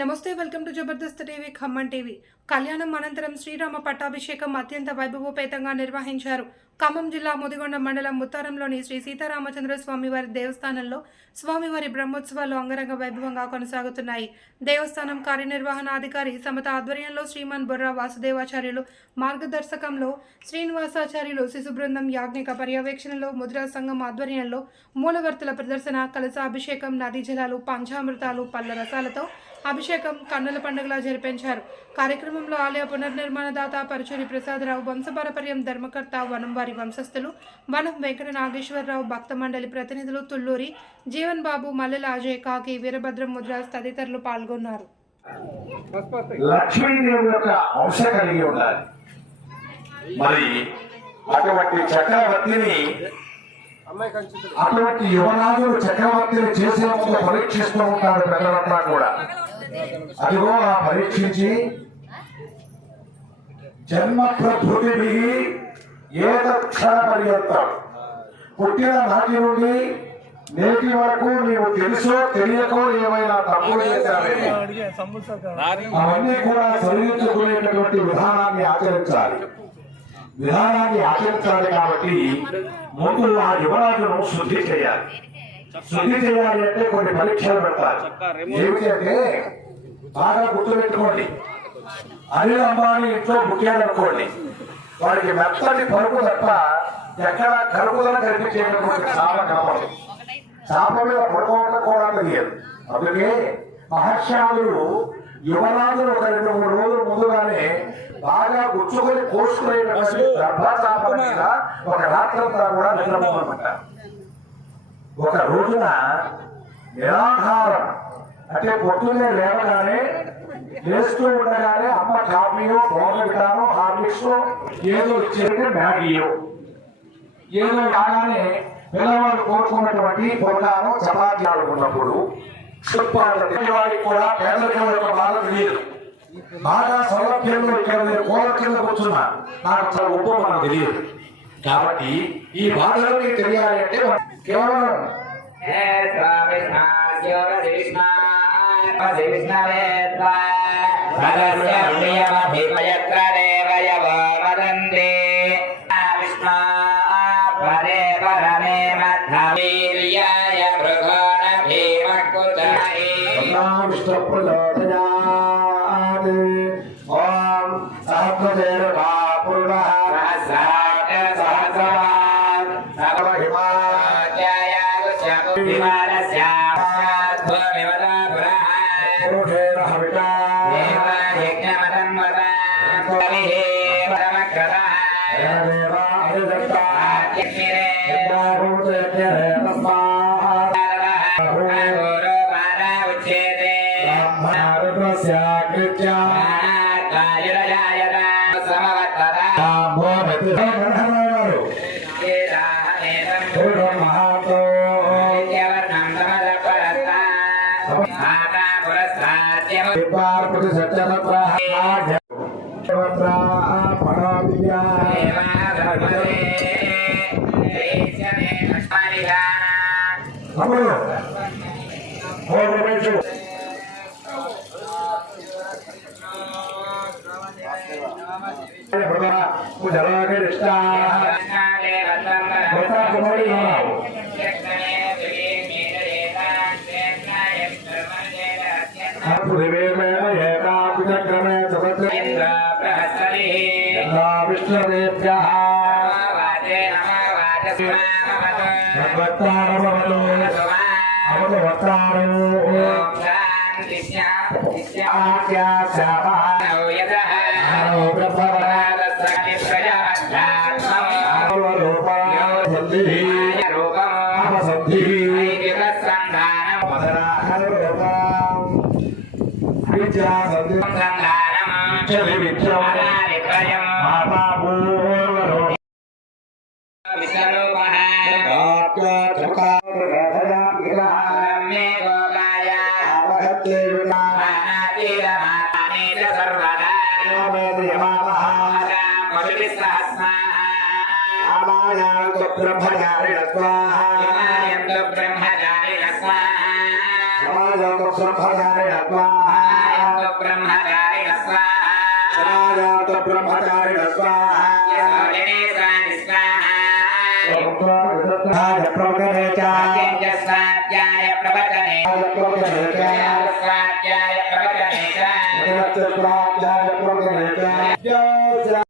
నమస్తే, welcome to Jabardasth TV Khammam TV. కళ్యాణం అనంతరం శ్రీరామ పట్టాభిషేకం అత్యంత వైభవోపేతంగా నిర్వహించారు. ఖమ్మం జిల్లా ముదిగొండ మండలం ముత్తారంలోని శ్రీ సీతారామచంద్ర స్వామివారి దేవస్థానంలో స్వామివారి బ్రహ్మోత్సవాలు అంగరంగ వైభవంగా కొనసాగుతున్నాయి. దేవస్థానం కార్యనిర్వహణాధికారి సమత ఆధ్వర్యంలో శ్రీమాన్ బొర్రా వాసుదేవాచార్యులు మార్గదర్శకంలో శ్రీనివాసాచార్యులు శిశు బృందం యాజ్ఞిక పర్యవేక్షణలో ముద్రా సంఘం ఆధ్వర్యంలో మూలవర్తుల ప్రదర్శన, కలశాభిషేకం, నదీ జలాలు, పంచామృతాలు, పళ్ళ రసాలతో అభిషేకం కన్నుల పండుగలా జరిపించారు. కార్యక్రమంలో ఆలయ పునర్నిర్మాణ దాత పరుచూరి ప్రసాదరావు, వంశపారపర్యం ధర్మకర్త, వనం వారి వంశస్థులు, వనం వెంకట నాగేశ్వరరావు, భక్త మండలి ప్రతినిధులు, తుల్లూరి జీవన్ బాబు, మల్లెల అజయ్, కాకి వీరభద్రం, ముద్రాజ్ తదితరులు పాల్గొన్నారు. లక్ష్మీదేవి యొక్క అంశ కలిగి ఉండాలి. మరి అటువంటి చక్రవర్తిని, అటువంటి యువరాజులు చక్రవర్తిని చేసే ముందు పరీక్షిస్తూ ఉంటాడు పెద్దలంతా కూడా. అదిగో ఆ పరీక్షించి జన్మ ప్రభృతి ఏదక్షర పర్యంతం పుట్టిన నాటి నుండి నేటి వరకు నీవు తెలుసో తెలియకో ఏమైనా తప్పులు చేశావేమో అవన్నీ కూడా సరిదిద్దుకునేటటువంటి విధానాన్ని ఆచరించాలి. కాబట్టి ముందు ఆ యువరాజును శుద్ధి చేయాలి. శుద్ధి చేయాలి అంటే కొన్ని పరీక్షలు పెడతారు. ఏమిటంటే బాగా గుర్తుపెట్టుకోండి, అనిల్ అంబానీ ఇంట్లో పుట్టాడనుకోండి, వాడికి మెత్తటి పరుపు తప్ప ఎక్కడ కరుకుదల కనిపించేటటువంటి చాప కనపడదు. చాప మీద పడుకోవడం కూడా తెలియదు. అందుకే మహర్షాదులు యువరాజులు ఒక 2-3 రోజులు ముందుగానే బాగా గుచ్చుకొని కోసుకునేటటువంటి గర్భచాపల మీద ఒక రాత్రంతా కూడా నిద్రపోనమాట. ఒక రోజున నిరాహారం అంటే పొద్దున్నే లేవగానే, లేస్తూ ఉండగానే అమ్మ కాఫీయో, బోర్నవిటానో, హార్లిక్స్ ఏదో ఇచ్చేది, మ్యాగీయో ఏదో కాగానే పిల్లవాళ్ళు కోరుకున్నటువంటి పొరగానో చపాతీలు ఉన్నప్పుడు వాడికి కూడా పేదరికం యొక్క బాధ తెలియదు. బాగా సౌలభ్యంలో ఇక్కడ నేను కోల కింద కూర్చున్నా, నాకు చాలా గొప్ప మనకు తెలియదు. కాబట్టి ఈ బాధలకి తెలియాలి అంటే కేవలం ब्रह्मचारिण स्वाहा प्रवचने